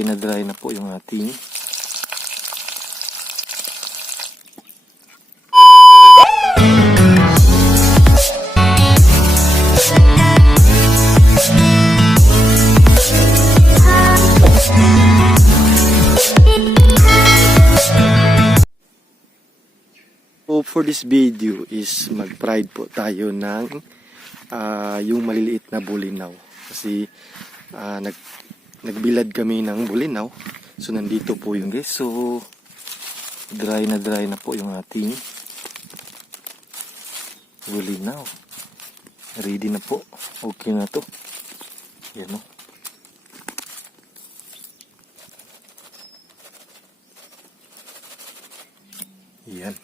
dry na po yung ating for this video is mag-pride po tayo ng yung maliliit na bulinaw kasi nagbilad kami ng bulinaw, so nandito po yung guys. So dry na po yung ating bulinaw, ready na po, okay na to, yan o. Yan.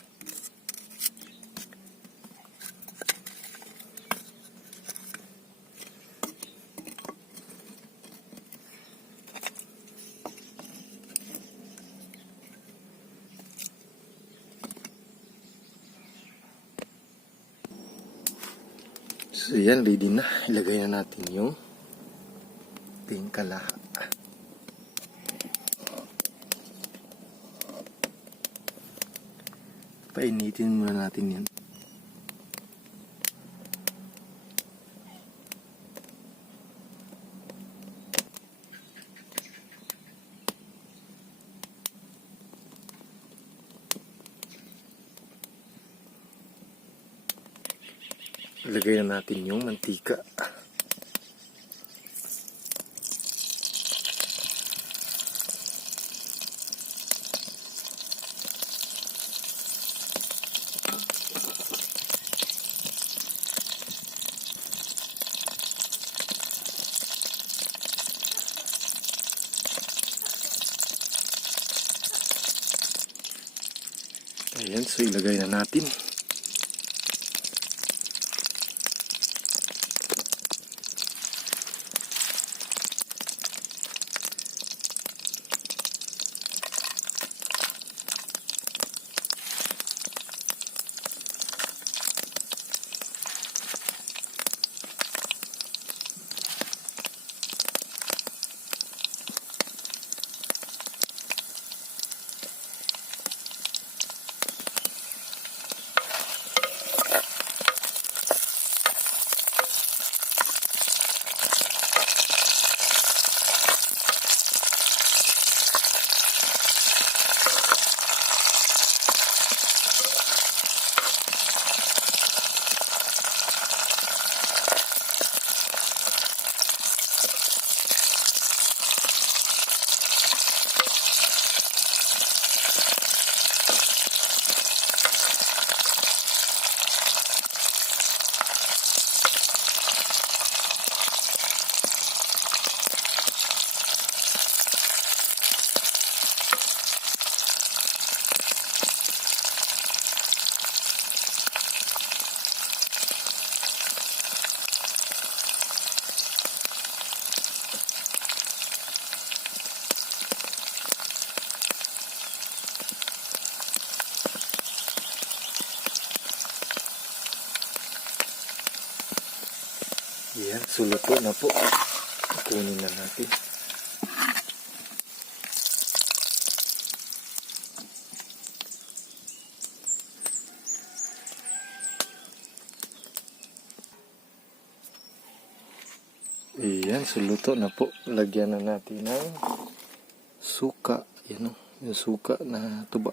So yan, ready na. Ilagay na natin yung tingkala. Painitin muna natin yan. Ilagay na natin yung mantika. Ayan, so ilagay na natin. Yan, suluto na po. Kunin na natin. Yan, suluto na po. Lagyan na natin ng suka. Yan o, yung suka na tuba.